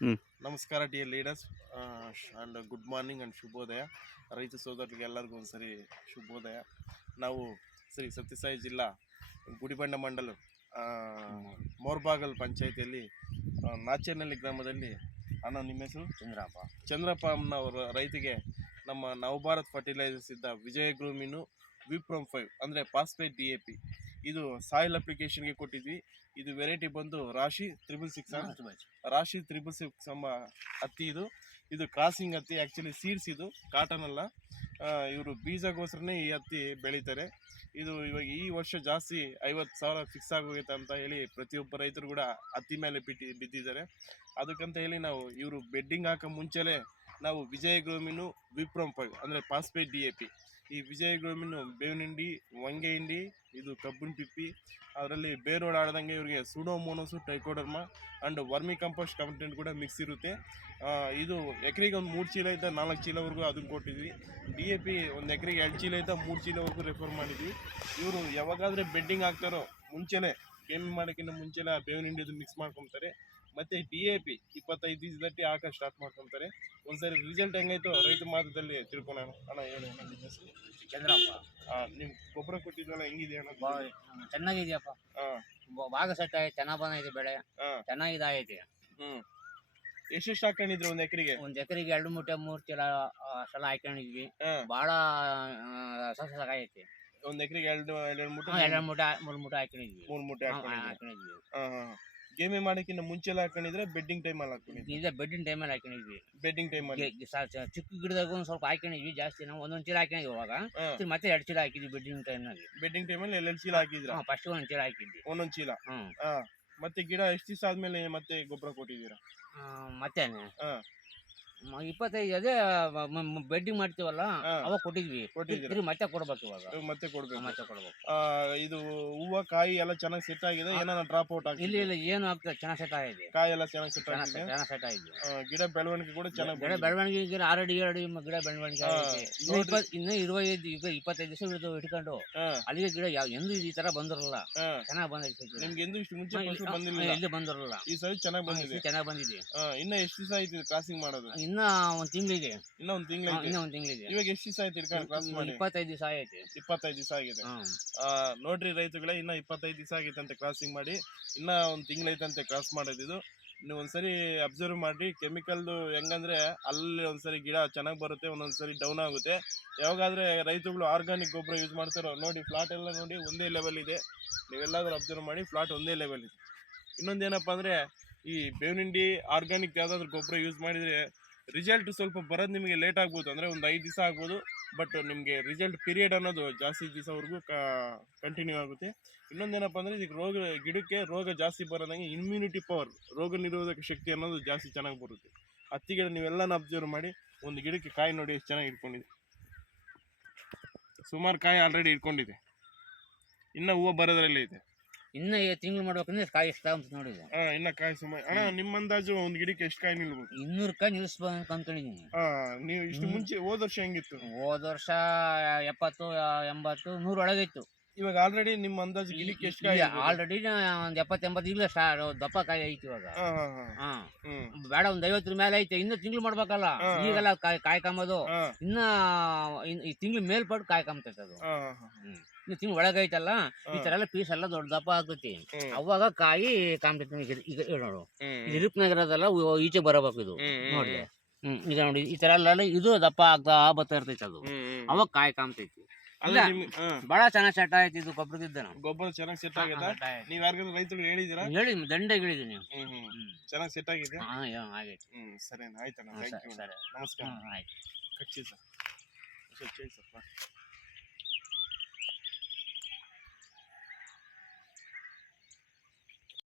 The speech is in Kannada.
ಹ್ಮ್. ನಮಸ್ಕಾರ dear leaders and good morning and ಶುಭೋದಯ. ರೈತ ಸೋದರಿಗೆ ಎಲ್ಲರಿಗೂ ಒಂದ್ಸರಿ ಶುಭೋದಯ. ನಾವು ಶ್ರೀ ಸತ್ಯಸಾಯಿ ಜಿಲ್ಲಾ ಗುಡಿಬಂಡ ಮಂಡಲ ಮೋರ್ಬಾಗಲ್ ಪಂಚಾಯಿತಿಯಲ್ಲಿ ನಾಚೇನಹಳ್ಳಿ ಗ್ರಾಮದಲ್ಲಿ ನಿಮ್ಮ ಹೆಸರು ಚಂದ್ರಪ್ಪ ಅನ್ನೋರ ರೈತಿಗೆ ನಮ್ಮ ನವಭಾರತ್ ಫರ್ಟಿಲೈಸರ್ಸ್ ಇದ್ದ ವಿಜಯ ಗ್ರೂಮಿನು ವಿಪ್ರಮ್ 5 ಅಂದರೆ ಪಾಸ್ಪೇಟ್ DAP ಇದು ಸಾಯಿಲ್ ಅಪ್ಲಿಕೇಶನ್ಗೆ ಕೊಟ್ಟಿದ್ವಿ. ಇದು ವೆರೈಟಿ ಬಂದು ರಾಶಿ 666 ಎಂಬ ಹತ್ತಿ. ಇದು ಕ್ರಾಸಿಂಗ್ ಹತ್ತಿ, ಆ್ಯಕ್ಚುಲಿ ಸೀಡ್ಸ್, ಇದು ಕಾಟನ್ ಅಲ್ಲ. ಇವರು ಬೀಜಗೋಸ್ಕರನೇ ಈ ಹತ್ತಿ ಬೆಳೀತಾರೆ. ಇದು ಇವಾಗ ಈ ವರ್ಷ ಜಾಸ್ತಿ 50,000 ಫಿಕ್ಸ್ ಆಗೋಗೈತೆ ಅಂತ ಹೇಳಿ ಪ್ರತಿಯೊಬ್ಬ ರೈತರು ಕೂಡ ಹತ್ತಿ ಮೇಲೆ ಬಿದ್ದಿದ್ದಾರೆ. ಅದಕ್ಕಂತ ಹೇಳಿ ನಾವು ಇವರು ಬೆಡ್ಡಿಂಗ್ ಹಾಕೋ ಮುಂಚೆಲೇ ನಾವು ವಿಜಯ ಗ್ರೋಮಿನು ವಿಪ್ರಮ್ 5 ಅಂದರೆ ಪಾಸ್ಪೇಟ್ DAP, ಈ ವಿಜಯ ಗ್ರೋಮಿನು ಬೇವಿನ ಹಿಂಡಿ, ಹೊಂಗೆ ಹಿಂಡಿ, ಇದು ಕಬ್ಬಿನ ಪಿಪ್ಪಿ, ಅದರಲ್ಲಿ ಬೇರೋಡ್ ಆಡ್ದಂಗೆ ಇವ್ರಿಗೆ pseudomonas, trichoderma and vermicompost content ಕೂಡ ಮಿಕ್ಸ್ ಇರುತ್ತೆ. ಇದು ಎಕರೆಗೆ ಒಂದು 3 ಚೀಲ ಇದ್ದ 4 ಚೀಲವರೆಗೂ ಅದನ್ನು ಕೊಟ್ಟಿದ್ವಿ. DAP ಒಂದು ಎಕರೆಗೆ 2 ಚೀಲ ಇದ್ದ 3 ಚೀಲವರೆಗೂ ರೆಫರ್ ಮಾಡಿದ್ವಿ. ಇವರು ಯಾವಾಗಾದರೆ ಬೆಡ್ಡಿಂಗ್ ಹಾಕ್ತಾರೋ ಮುಂಚೆನೇ, ಗೇಮಿಂಗ್ ಮಾಡೋಕ್ಕಿಂತ ಮುಂಚೆನೇ ಆ ಬೇವಿನ ಹಿಂಡಿ ಮಿಕ್ಸ್ ಮಾಡ್ಕೊತಾರೆ. ಮತ್ತು DAP 25 ದಿವಸದಲ್ಲಿ ಹಾಕೋ ಸ್ಟಾರ್ಟ್ ಮಾಡ್ಕೊತಾರೆ. ಒಂದ್ಸರಿ ರಿಸಲ್ಟ್ ಹೆಂಗಾಯ್ತು ರೈತ ಮಾತದಲ್ಲಿ ತಿಳ್ಕೊಳ್ಳೋಣ. ಅಣ್ಣ ಹೇಳಿ ಅಣ್ಣ ನಿಮ್ಮ ಹೆಸರು? ಚಂದ್ರಪ್ಪ. ನಿಮ್ಮ ಗೊಬ್ಬರ ಕೊಟ್ಟಿದ್ವಲ್ಲ ಹೆಂಗಿದೆ ಅಣ್ಣ? ಚೆನ್ನಾಗಿದೆಯಪ್ಪ. ಭಾಗ ಸೆಟ್ ಆಯ್ತು, ಚೆನ್ನಾಗಿ ಬಂದೈತೆ ಬೆಳೆ, ಚೆನ್ನಾಗಿದಾಗೈತೆ. ಎಷ್ಟೆಷ್ಟು ಹಾಕೊಂಡಿದ್ರಿ ಒಂದು ಎಕರೆಗೆ? ಒಂದ್ ಎಕರೆಗೆ 2 ಮೂಟೆ 3 ಚೀಲ ಸಲ ಹಾಕೊಂಡಿದ್ವಿ. ಭಾಳ ಸಕ್ಸಸ್ ಆಗೈತೆ. ಒಂದ್ ಎಕರೆಗೆ 2 ಮೂಟೆ 2 ಮೂಟೆ 3 ಮೂಟೆ ಹಾಕೊಂಡಿದ್ವಿ. 3 ಮೂಟೆ ಹಾಕೊಂಡಿದ್ವಿ. ಗೇಮಿ ಮಾಡಕ್ಕಿಂತ ಮುಂಚೆಲ್ಲ ಹಾಕೊಂಡಿದ್ರೆ ಬೆಡ್ಡಿಂಗ್ ಟೈಮ್ ಅಲ್ಲಿ ಹಾಕೊಂಡಿದ್ವಿ. ಇದೆ ಬೆಡ್ಡಿನ ಟೈಮಲ್ಲಿ ಹಾಕೊಂಡಿದ್ವಿ. ಬೆಡ್ಡಿಂಗ್ ಟೈಮ್ ಅಲ್ಲಿ ಚಿಕ್ಕ ಗಿಡದಾಗ ಒಂದ್ ಸ್ವಲ್ಪ ಹಾಕೊಂಡಿದ್ವಿ, ಜಾಸ್ತಿ ನಾವು ಒಂದೊಂದ್ ಚೀಲ ಹಾಕೊಂಡಿದ್ವಿ. ಇವಾಗ ಮತ್ತೆ 2 ಚೀಲ ಹಾಕಿದ್ವಿ ಬೆಡ್ಡಿಂಗ್ ಟೈಮ್ನಲ್ಲಿ. ಬೆಡ್ಡಿಂಗ್ ಟೈಮಲ್ಲಿ 2 ಚೀಲ ಹಾಕಿದ್ರ? ಫಸ್ಟ್ ಒಂದ್ ಚೀಲ ಹಾಕಿದ್ವಿ. ಒಂದೊಂದ್ ಚೀಲ. ಮತ್ತೆ ಗಿಡ ಎಷ್ಟು ದಿವಸ ಆದ್ಮೇಲೆ ಮತ್ತೆ ಗೊಬ್ಬರ ಕೊಟ್ಟಿದ್ದೀರಾ? ಮತ್ತೇನೆ 25 ಅದೇ ಬೆಡ್ಡಿಂಗ್ ಮಾಡ್ತೀವಲ್ಲ ಅವಾಗ ಕೊಟ್ಟಿದ್ವಿ. ಮತ್ತೆ ಕೊಡ್ಬೇಕು ಇವಾಗ. ಮತ್ತೆ ಕೊಡ್ಬೇಕು. ಇದು ಹೂವ ಕಾಯಿ ಎಲ್ಲ ಚೆನ್ನಾಗಿ ಸೆಟ್ ಆಗಿದೆ? ಏನಾರ ಡ್ರಾಪ್ ಔಟ್ ಆಗಿದೆ? ಇಲ್ಲ ಏನು ಆಗ್ತದೆ, ಚೆನ್ನಾಗಿ ಸೆಟ್ ಆಗಿದೆ. ಕಾಯಿ ಎಲ್ಲ ಚೆನ್ನಾಗಿ ಸೆಟ್ ಆಗಿದೆ. ಗಿಡ ಬೆಳವಣಿಗೆ ಕೂಡ ಚೆನ್ನಾಗಿ ಬೆಳವಣಿಗೆ ಆಲ್ರೆಡಿ ಗಿಡ ಬೆಳವಣಿಗೆ ಆಗಿದೆ. ಇನ್ನು 25 ದಿವಸ ಇಟ್ಕೊಂಡು ಅಲ್ಲಿಗೆ ಗಿಡ ಎಂದು ಈ ತರ ಬಂದಿರಲ್ಲ, ಚೆನ್ನಾಗಿ ಬಂದೈತೆ. ನಿಮ್ಗೆ ಎಂದು ಇಷ್ಟು ಮುಂಚೆ ಬಂದಿಲ್ಲ? ಎಲ್ಲಿ ಬಂದಿರಲ್ಲ. ಈ ಸರಿ ಚೆನ್ನಾಗಿ ಬಂದಿದೆ. ಇನ್ನ ಎಷ್ಟು ದಿವಸ ಆಯ್ತು ಕ್ರಾಸಿಂಗ್ ಮಾಡೋದು? ಇನ್ನ ಒಂದ್ ತಿಂಗಳಿಗೆ. ಇನ್ನ ಒಂದ್ ತಿಂಗಳಿಗೆ. ಇವಾಗ ಎಷ್ಟು ದಿವಸ ಆಯ್ತು ಕ್ರಾಸ್ ಮಾಡಿ? 25 ದಿವಸ ಆಯ್ತು. 25 ದಿವಸ ಆಗಿದೆ. ನೋಡ್ರಿ ರೈತಗಳೇ, ಇನ್ನ 25 ದಿವಸ ಆಗೈತಂತೆ ಕ್ರಾಸಿಂಗ್ ಮಾಡಿ. ಇನ್ನ ಒಂದ್ ತಿಂಗಳೈತಂತೆ ಕ್ರಾಸ್ ಮಾಡೋದು. ನೀವು ಒಂದ್ಸರಿ ಅಬ್ಸರ್ವ್ ಮಾಡಿ. ಕೆಮಿಕಲ್ದು ಹೆಂಗಂದ್ರೆ ಅಲ್ಲಿ ಒಂದ್ಸರಿ ಗಿಡ ಚೆನ್ನಾಗಿ ಬರುತ್ತೆ, ಒಂದೊಂದ್ಸರಿ ಡೌನ್ ಆಗುತ್ತೆ. ಯಾವಾಗಾದ್ರೆ ರೈತರುಗಳು ಆರ್ಗಾನಿಕ್ ಗೊಬ್ಬರ ಯೂಸ್ ಮಾಡ್ತಾರೋ ನೋಡಿ, ಫ್ಲಾಟ್ ಎಲ್ಲ ನೋಡಿ ಒಂದೇ ಲೆವೆಲ್ ಇದೆ. ನೀವೆಲ್ಲಾದ್ರೂ ಅಬ್ಸರ್ವ್ ಮಾಡಿ, ಫ್ಲಾಟ್ ಒಂದೇ ಲೆವೆಲ್ ಇದೆ. ಇನ್ನೊಂದೇನಪ್ಪ ಅಂದ್ರೆ, ಈ ಬೇವಿನ ಹಿಂಡಿ ಆರ್ಗಾನಿಕ್ ಯಾವ್ದಾದ್ರು ಗೊಬ್ಬರ ಯೂಸ್ ಮಾಡಿದ್ರೆ ರಿಸಲ್ಟ್ ಸ್ವಲ್ಪ ಬರೋದು ನಿಮಗೆ ಲೇಟ್ ಆಗ್ಬೋದು, ಅಂದರೆ ಒಂದು 5 ದಿವಸ ಆಗ್ಬೋದು. ಬಟ್ ನಿಮಗೆ ರಿಸಲ್ಟ್ ಪೀರಿಯಡ್ ಅನ್ನೋದು ಜಾಸ್ತಿ ದಿವಸವರೆಗೂ ಕಂಟಿನ್ಯೂ ಆಗುತ್ತೆ. ಇನ್ನೊಂದೇನಪ್ಪ ಅಂದರೆ, ಇದಕ್ಕೆ ಗಿಡಕ್ಕೆ ರೋಗ ಜಾಸ್ತಿ ಬರೋದಂಗೆ ಇಮ್ಯುನಿಟಿ ಪವರ್, ರೋಗ ನಿರೋಧಕ ಶಕ್ತಿ ಅನ್ನೋದು ಜಾಸ್ತಿ ಚೆನ್ನಾಗಿ ಬರುತ್ತೆ. ಹತ್ತಿ ಗಿಡ ನೀವೆಲ್ಲನ ಅಬ್ಸರ್ವ್ ಮಾಡಿ. ಒಂದು ಗಿಡಕ್ಕೆ ಕಾಯಿ ನೋಡಿ ಎಷ್ಟು ಚೆನ್ನಾಗಿ ಇಟ್ಕೊಂಡಿದೆ. ಸುಮಾರು ಕಾಯಿ ಆಲ್ರೆಡಿ ಇಟ್ಕೊಂಡಿದೆ, ಇನ್ನು ಹೂವು ಬರೋದ್ರಲ್ಲೇ ಇದೆ. ಇನ್ನ ತಿಂಗಳು ಮಾಡ್ಬೇಕಂದ್ರೆ ಕಾಯಿ ಎಷ್ಟು ಅಂತ ನೋಡಿದೆ. ಇನ್ನ ಕಾಯಿ ಸುಮಾರು. ಅಣ್ಣ ನಿಮ್ಮ ಅಂದಾಜು ಒಂದು ಗಿಡಕ್ಕೆ ಎಷ್ಟು ಕಾಯಿ ನಿಲ್ಬೇಕು? 200 ಕಾಯಿ ನಿಲ್ಲಿಸ್ಬೇಕು ಅನ್ಕೊಂಡಿದ್ದೀನಿ. ನೀವು ಇಷ್ಟು ಮುಂಚೆ ಹೋದ ವರ್ಷ ಹೆಂಗಿತ್ತು? ಹೋದ ವರ್ಷ 70, 80, 100 ಒಳಗಿತ್ತು. ಇವಾಗ ಆಲ್ರೆಡಿ ನಿಮ್ಮ ಅಂದಾಜು ಗಿಡಕ್ಕೆ ಎಷ್ಟು ಕಾಯಿ? ಆಲ್ರೆಡಿ ಒಂದು 70, 80 ಇಲ್ಲ ದಪ್ಪ ಕಾಯಿ ಐತಿ ಇವಾಗ. ಬೇಡ ಒಂದು 50 ಮೇಲೆ ಐತೆ. ಇನ್ನು ತಿಂಗಳು ಮಾಡ್ಬೇಕಲ್ಲ, ಈಗೆಲ್ಲ ಕಾಯಿ ಕಾಂಬೋದು. ಇನ್ನ ಈ ತಿಂಗಳು ಮೇಲ್ಪಟ್ಟು ಕಾಯಿ ಕಾಮ್ತೈತೆ ಅದು. ಇನ್ನು ತಿಂಗಳು ಒಳಗೈತಲ್ಲ, ಈ ತರ ಎಲ್ಲ ಪೀಸ್ ಎಲ್ಲ ದೊಡ್ಡ ದಪ್ಪ ಆಗ್ತೈತಿ. ಅವಾಗ ಕಾಯಿ ಕಾಮ್ತೈತಿ. ಈಗ ನೋಡು, ಇರುಪ್ನಾಗ ಇರೋದಲ್ಲ ಈಚೆ ಬರಬೇಕು ಇದು ನೋಡಿ. ಈಗ ನೋಡಿ ಈ ತರ ಎಲ್ಲ ಇದು ದಪ್ಪ ಆಗ್ತಾ ಬರ್ತಾ ಇರ್ತೈತಿ. ಅದು ಅವಾಗ ಕಾಯಿ ಕಾಮ್ತೈತಿ. ಬಹಳ ಚೆನ್ನಾಗಿ ಸೆಟ್ ಆಯ್ತು ಇದು ಗೊಬ್ಬರದಿದ್ದ. ಗೊಬ್ಬರ ಚೆನ್ನಾಗಿ ಸೆಟ್ ಆಗಿದೆ. ನೀವ್ ಯಾರಿಗಾದ್ರೂ ರೈತರಿಗೆ ಹೇಳಿದಿರಾ? ಹೇಳಿ ದಂಡೆ ಹೇಳಿದೀನಿ. ಚೆನ್ನಾಗಿ ಸೆಟ್ ಆಗಿದೆ. ಆಗೈತೆ. ಸರಿ ಆಯ್ತಣ್ಣ, ನಮಸ್ಕಾರ. ಆಯ್ತು. ಕಚ್ಚಿ ಸರ್.